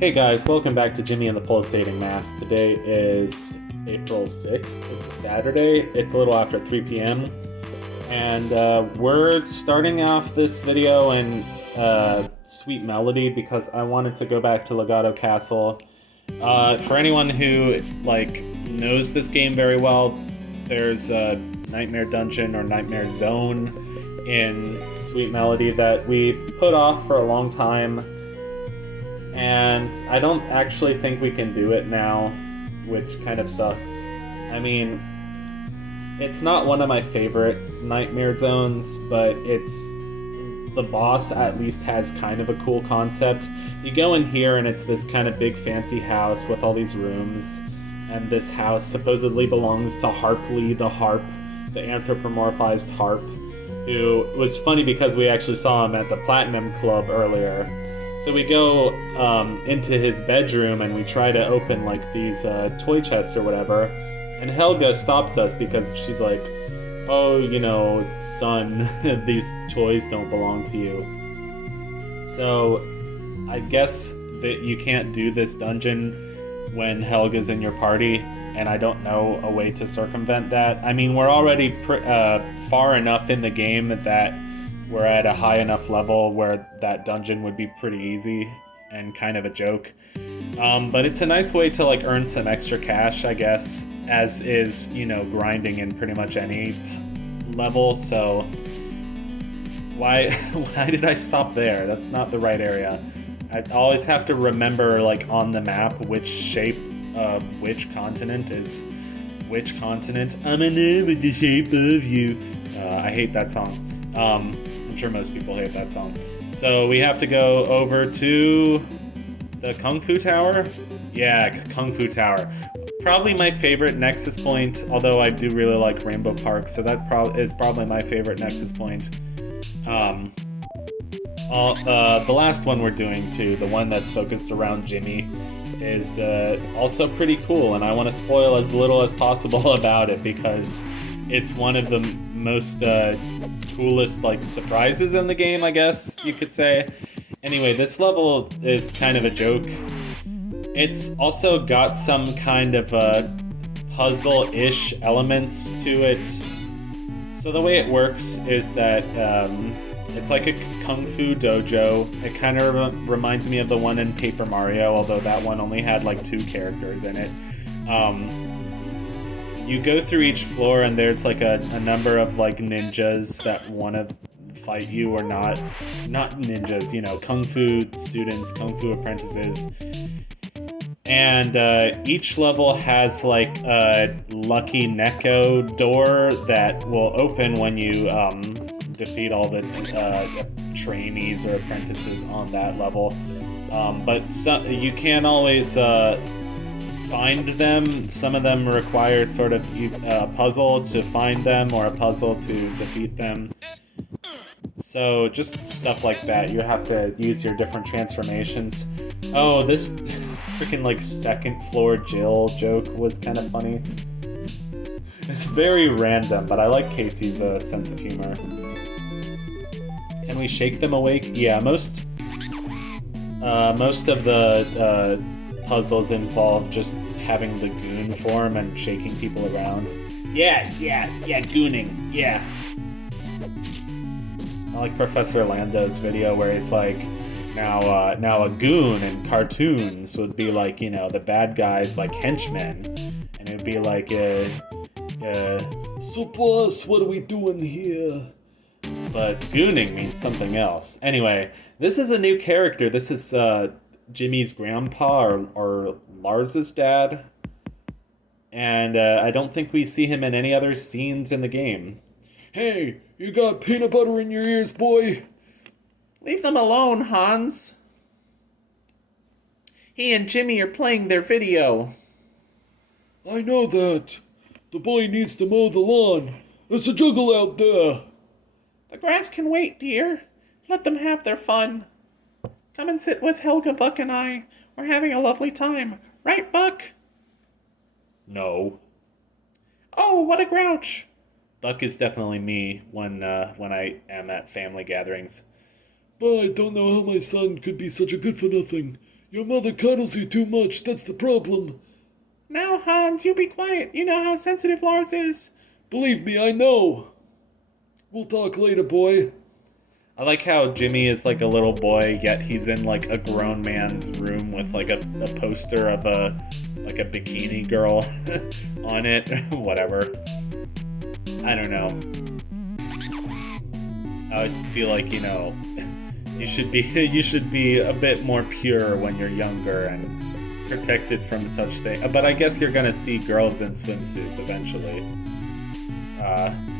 Hey guys, welcome back to Jimmy and the Pulsating Mass. Today is April 6th. It's a Saturday. It's a little after 3 p.m. And we're starting off this video in Sweet Melody because I wanted to go back to Legato Castle. For anyone who knows this game very well, there's a Nightmare Dungeon or Nightmare Zone in Sweet Melody that we put off for a long time. And I don't actually think we can do it now, which kind of sucks. I mean, it's not one of my favorite Nightmare Zones, but the boss at least has kind of a cool concept. You go in here and it's this kind of big fancy house with all these rooms, and this house supposedly belongs to Harpley the Harp, the anthropomorphized harp, who was funny because we actually saw him at the Platinum Club earlier. So we go into his bedroom and we try to open these toy chests or whatever, and Helga stops us because she's like, "Oh, son, these toys don't belong to you." So I guess that you can't do this dungeon when Helga's in your party, and I don't know a way to circumvent that. I mean, we're already far enough in the game that we're at a high enough level where that dungeon would be pretty easy and kind of a joke. But it's a nice way to earn some extra cash, I guess, as is, grinding in pretty much any level. So why did I stop there? That's not the right area. I always have to remember on the map which shape of which continent is which continent. I'm in love with the shape of you. I hate that song. I'm sure most people hate that song. So we have to go over to the Kung Fu Tower? Yeah, Kung Fu Tower. Probably my favorite Nexus point, although I do really like Rainbow Park, so that is probably my favorite Nexus point. The last one we're doing too, the one that's focused around Jimmy, is also pretty cool, and I want to spoil as little as possible about it because it's one of the most coolest surprises in the game, I guess you could say. Anyway, this level is kind of a joke. It's also got some kind of puzzle-ish elements to it. So the way it works is that it's like a kung fu dojo. It kind of reminds me of the one in Paper Mario, although that one only had 2 characters in it. You go through each floor and there's a number of ninjas that want to fight you or not. Not ninjas, kung fu students, kung fu apprentices. And each level has a lucky Neko door that will open when you defeat all the trainees or apprentices on that level. But you can't always find them. Some of them require sort of a puzzle to find them or a puzzle to defeat them. So just stuff like that. You have to use your different transformations. Oh, this freaking second floor Jill joke was kind of funny. It's very random, but I like Casey's sense of humor. Can we shake them awake? Yeah, most of the puzzles involve just having the goon form and shaking people around. Yeah, gooning, yeah. I like Professor Lando's video where he's now a goon in cartoons would be the bad guys henchmen, and it would be so boss, what are we doing here? But gooning means something else. Anyway, this is a new character. This is Jimmy's grandpa or Lars's dad. And I don't think we see him in any other scenes in the game. Hey, you got peanut butter in your ears, boy? Leave them alone, Hans. He and Jimmy are playing their video. I know that. The boy needs to mow the lawn. There's a juggle out there. The grass can wait, dear. Let them have their fun. Come and sit with Helga, Buck, and I. We're having a lovely time. Right, Buck? No. Oh, what a grouch. Buck is definitely me when I am at family gatherings. But I don't know how my son could be such a good-for-nothing. Your mother cuddles you too much, that's the problem. Now, Hans, you be quiet. You know how sensitive Lars is. Believe me, I know. We'll talk later, boy. I like how Jimmy is like a little boy, yet he's in like a grown man's room with like a poster of a bikini girl on it. Whatever. I don't know. I always feel like, you know, you should be a bit more pure when you're younger and protected from such things. But I guess you're gonna see girls in swimsuits eventually.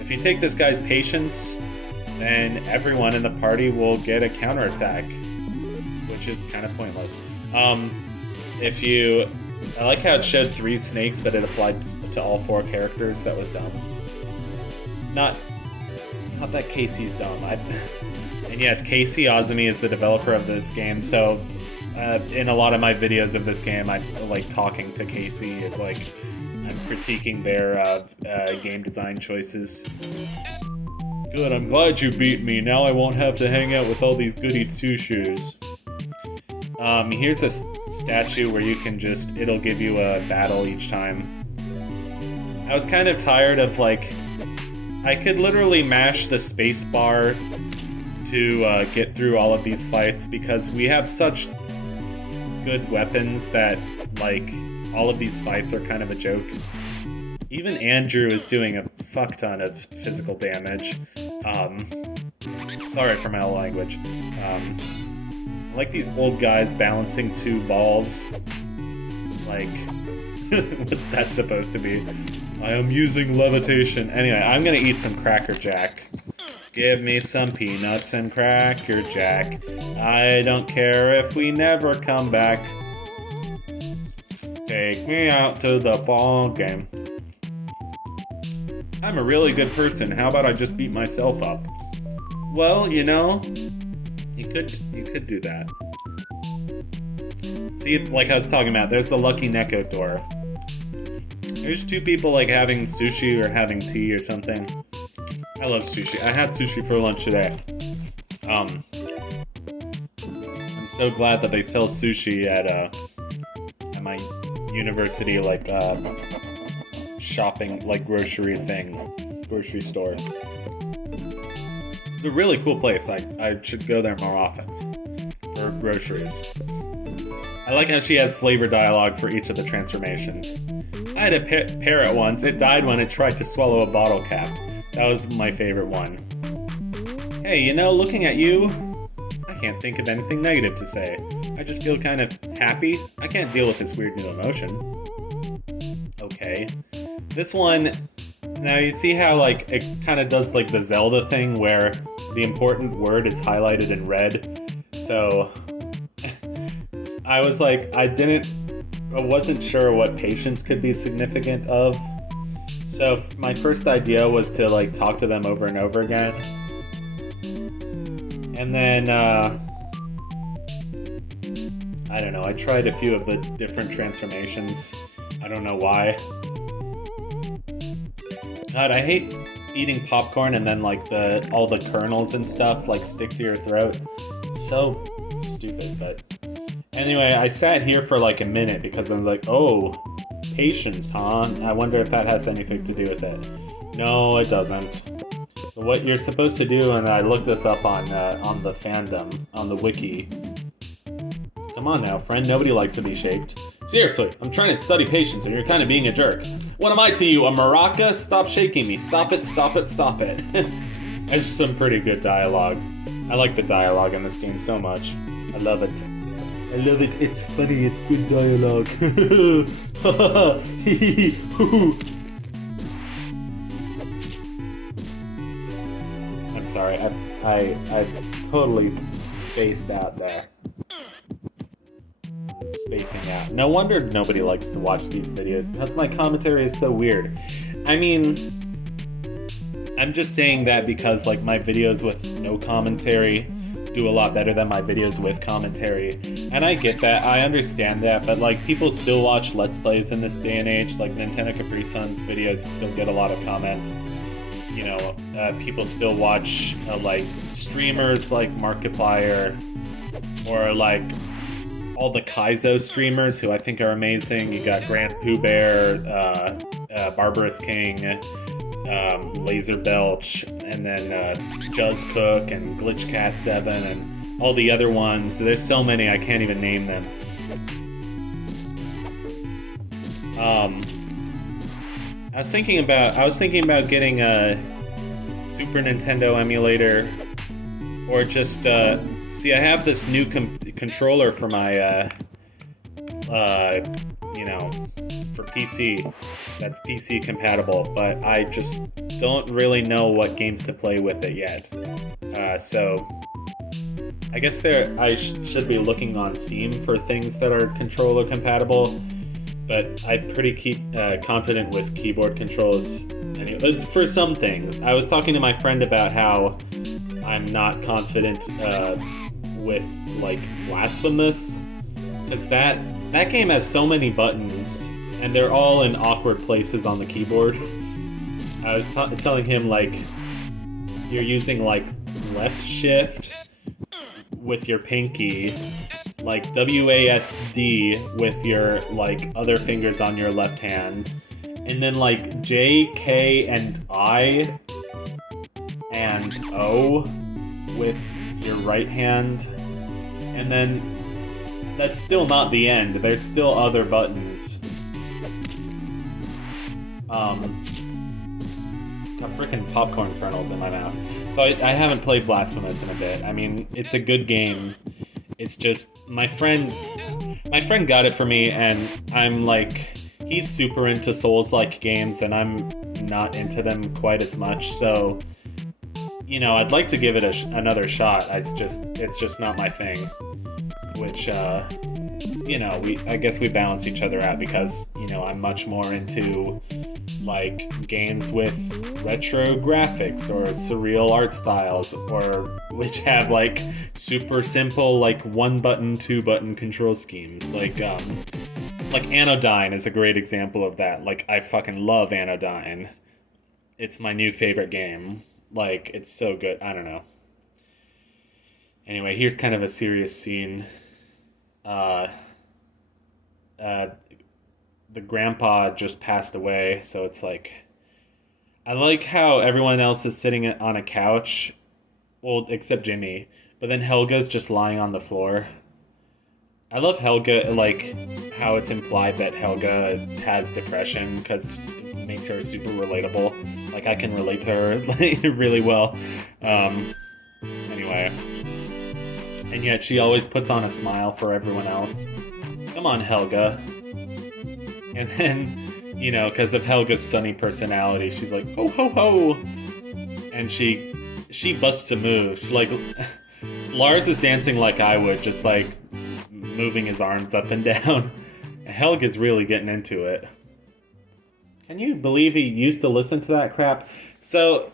If you take this guy's patience, then everyone in the party will get a counterattack, which is kind of pointless. I like how it showed 3 snakes, but it applied to all 4 characters. That was dumb. Not that Casey's dumb. And yes, Casey Ozumi is the developer of this game, so in a lot of my videos of this game, I like talking to Casey. It's like I'm critiquing their game design choices. Good, I'm glad you beat me. Now I won't have to hang out with all these goody two-shoes. Here's a statue where you can it'll give you a battle each time. I was kind of tired of, like, I could literally mash the space bar to get through all of these fights because we have such good weapons that, like, all of these fights are kind of a joke. Even Andrew is doing a fuck ton of physical damage. Sorry for my language. I like these old guys balancing 2 balls. Like, what's that supposed to be? I am using levitation. Anyway, I'm gonna eat some Cracker Jack. Give me some peanuts and Cracker Jack. I don't care if we never come back. Take me out to the ball game. I'm a really good person. How about I just beat myself up? Well, you know, you could do that. See, like I was talking about, there's the Lucky Neko door. There's 2 people like having sushi or having tea or something. I love sushi. I had sushi for lunch today. I'm so glad that they sell sushi at my university, like shopping, like grocery store. It's a really cool place. I should go there more often for groceries. I like how she has flavor dialogue for each of the transformations. I had a parrot once. It died when it tried to swallow a bottle cap. That was my favorite one. Hey, you know, looking at you, I can't think of anything negative to say. I just feel kind of happy. I can't deal with this weird new emotion. Okay. This one, now you see how, like, it kind of does, like, the Zelda thing where the important word is highlighted in red. So, I was like, I wasn't sure what patience could be significant of. So my first idea was to, like, talk to them over and over again. And then, I don't know, I tried a few of the different transformations. I don't know why. God, I hate eating popcorn and then, like, all the kernels and stuff, like, stick to your throat. So stupid, but... Anyway, I sat here for, like, a minute because I'm like, oh, patience, huh? I wonder if that has anything to do with it. No, it doesn't. What you're supposed to do, and I looked this up on the fandom, on the wiki. Come on now, friend, nobody likes to be shaped. Seriously, I'm trying to study patience and you're kind of being a jerk. What am I to you, a maraca? Stop shaking me. Stop it, stop it, stop it. It's some pretty good dialogue. I like the dialogue in this game so much. I love it. I love it. It's funny. It's good dialogue. I'm sorry. I totally spaced out there. Spacing out. No wonder nobody likes to watch these videos because my commentary is so weird. I mean, I'm just saying that because, like, my videos with no commentary do a lot better than my videos with commentary. And I get that, I understand that, but, like, people still watch Let's Plays in this day and age. Like, Nintendo Capri Sun's videos still get a lot of comments. You know, people still watch, like, streamers like Markiplier, or, like, all the Kaizo streamers who I think are amazing. You got Grant Pooh Bear, Barbarous King, Laser Belch, and then Juzz Cook and Glitch Cat 7 and all the other ones. There's so many I can't even name them. I was thinking about getting a Super Nintendo emulator, or just see, I have this new controller for my you know, for PC that's PC compatible, but I just don't really know what games to play with it yet. So I guess I should be looking on Steam for things that are controller compatible, but I'm pretty confident with keyboard controls anyway, for some things. I was talking to my friend about how I'm not confident with like Blasphemous, because that game has so many buttons and they're all in awkward places on the keyboard. I was telling him, like, you're using like left shift with your pinky, like WASD with your like other fingers on your left hand, and then like J, K, and I and O with your right hand, and then that's still not the end. There's still other buttons. Got freaking popcorn kernels in my mouth. So I haven't played Blasphemous in a bit. I mean, it's a good game. It's just my friend got it for me, and I'm like, he's super into Souls-like games, and I'm not into them quite as much. So, you know, I'd like to give it another shot. It's just not my thing. Which, you know, I guess we balance each other out, because, you know, I'm much more into like games with retro graphics or surreal art styles, or which have like super simple like 1-button, 2-button control schemes. Like Anodyne is a great example of that. Like, I fucking love Anodyne. It's my new favorite game. Like, it's so good. I don't know. Anyway, here's kind of a serious scene. The grandpa just passed away, so it's like, I like how everyone else is sitting on a couch, well, except Jimmy, but then Helga's just lying on the floor. I love Helga, like, how it's implied that Helga has depression, because it makes her super relatable. Like, I can relate to her like, really well. Anyway. And yet she always puts on a smile for everyone else. Come on, Helga. And then, you know, because of Helga's sunny personality, she's like, ho ho ho! And she busts a move. Like, Lars is dancing like I would, just like moving his arms up and down. And Helga's really getting into it. Can you believe he used to listen to that crap? So,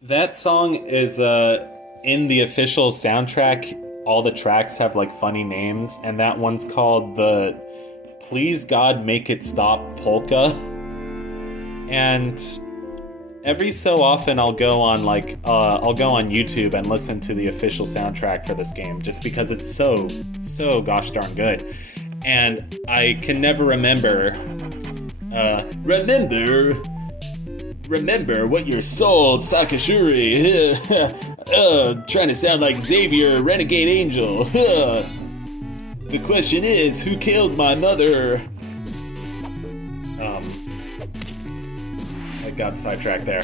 that song is in the official soundtrack. All the tracks have like funny names, and that one's called the Please God Make It Stop Polka. And every so often I'll go on YouTube and listen to the official soundtrack for this game, just because it's so gosh darn good. And I can never remember what you're sold, Sakashuri. Trying to sound like Xavier, Renegade Angel. The question is, who killed my mother? I got sidetracked there.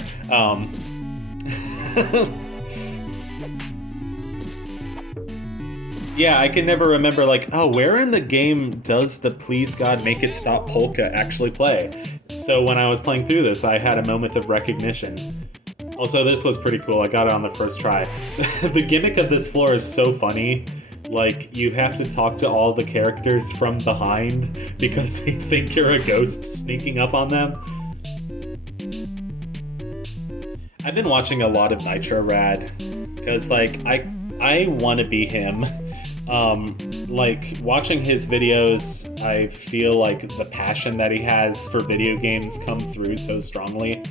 Yeah, I can never remember, like, oh, where in the game does the Please God Make It Stop Polka actually play? So when I was playing through this, I had a moment of recognition. Also, this was pretty cool. I got it on the first try. The gimmick of this floor is so funny. Like, you have to talk to all the characters from behind because they think you're a ghost sneaking up on them. I've been watching a lot of Nitro Rad because, like, I want to be him. Like, watching his videos, I feel like the passion that he has for video games come through so strongly.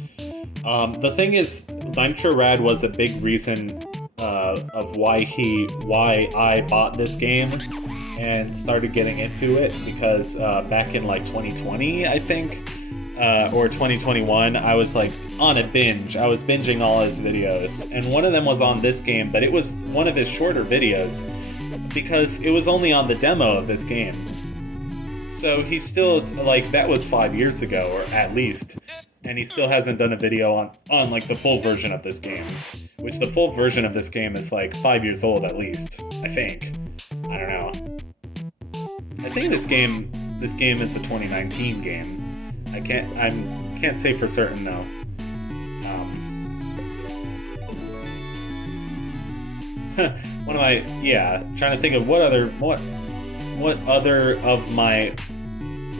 The thing is, Nitro Rad was a big reason of why I bought this game, and started getting into it because back in like 2020, I think, or 2021, I was like on a binge. I was binging all his videos, and one of them was on this game, but it was one of his shorter videos because it was only on the demo of this game. So he's still, like, that was 5 years ago, or at least, and he still hasn't done a video on like the full version of this game, which the full version of this game is like 5 years old at least, I think. I don't know. I think this game is a 2019 game. I can't say for certain though. One of my, trying to think of what other of my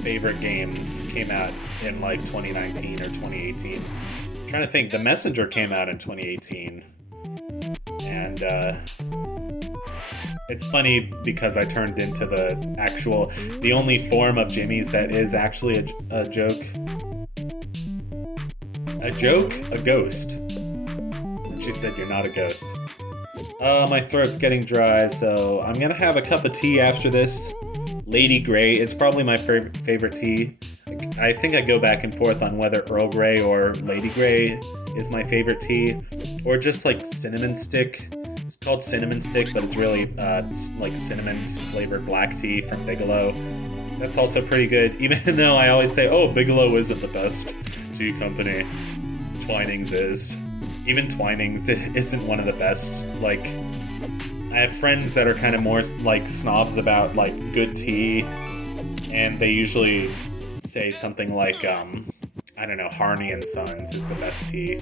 favorite games came out in like 2019 or 2018. I'm trying to think. The Messenger came out in 2018, and it's funny because I turned into the only form of Jimmy's that is actually a joke. A joke? A ghost. And she said, "You're not a ghost." My throat's getting dry, so I'm gonna have a cup of tea after this. Lady Grey is probably my favorite tea. I think I go back and forth on whether Earl Grey or Lady Grey is my favorite tea, or just like cinnamon stick. It's called cinnamon stick, but it's really like cinnamon flavored black tea from Bigelow. That's also pretty good, even though I always say, oh, Bigelow isn't the best tea company. Twinings is. Even Twinings isn't one of the best. Like, I have friends that are kind of more like snobs about like good tea, and they usually say something like, I don't know, Harney and Sons is the best tea.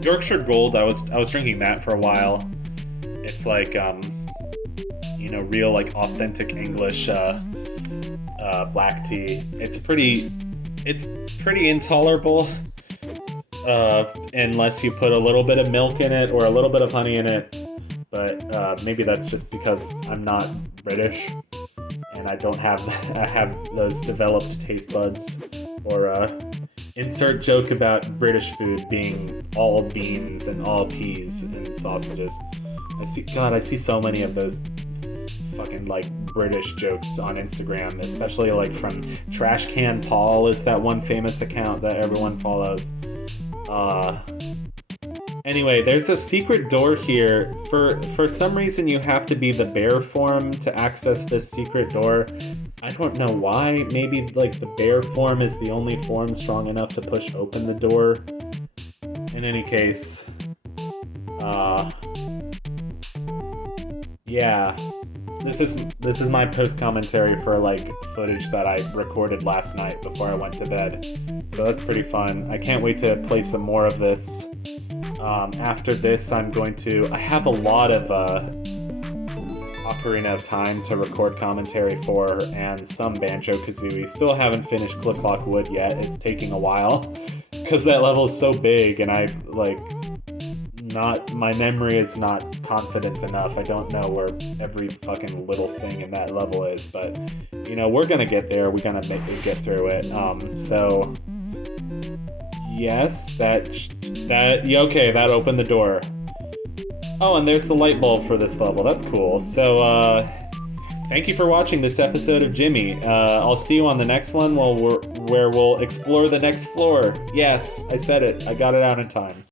Yorkshire Gold, I was drinking that for a while. It's like, real like authentic English black tea. It's pretty intolerable. Unless you put a little bit of milk in it or a little bit of honey in it, but maybe that's just because I'm not British and I have those developed taste buds. Or insert joke about British food being all beans and all peas and sausages. I see so many of those fucking like British jokes on Instagram, especially like from Trash Can Paul is that one famous account that everyone follows. Anyway, there's a secret door here. For some reason, you have to be the bear form to access this secret door. I don't know why. Maybe like the bear form is the only form strong enough to push open the door. In any case, yeah. This is my post commentary for like footage that I recorded last night before I went to bed. So that's pretty fun. I can't wait to play some more of this. After this, I have a lot of Ocarina of Time to record commentary for, and some Banjo-Kazooie. Still haven't finished Click Clock Wood yet. It's taking a while because that level is so big, and my memory is not confident enough. I don't know where every fucking little thing in that level is, but we're gonna get there. We're gonna get through it. So yes, that opened the door. Oh, and there's the light bulb for this level. That's cool. So thank you for watching this episode of Jimmy. I'll see you on the next one where we'll explore the next floor. Yes, I said it. I got it out in time.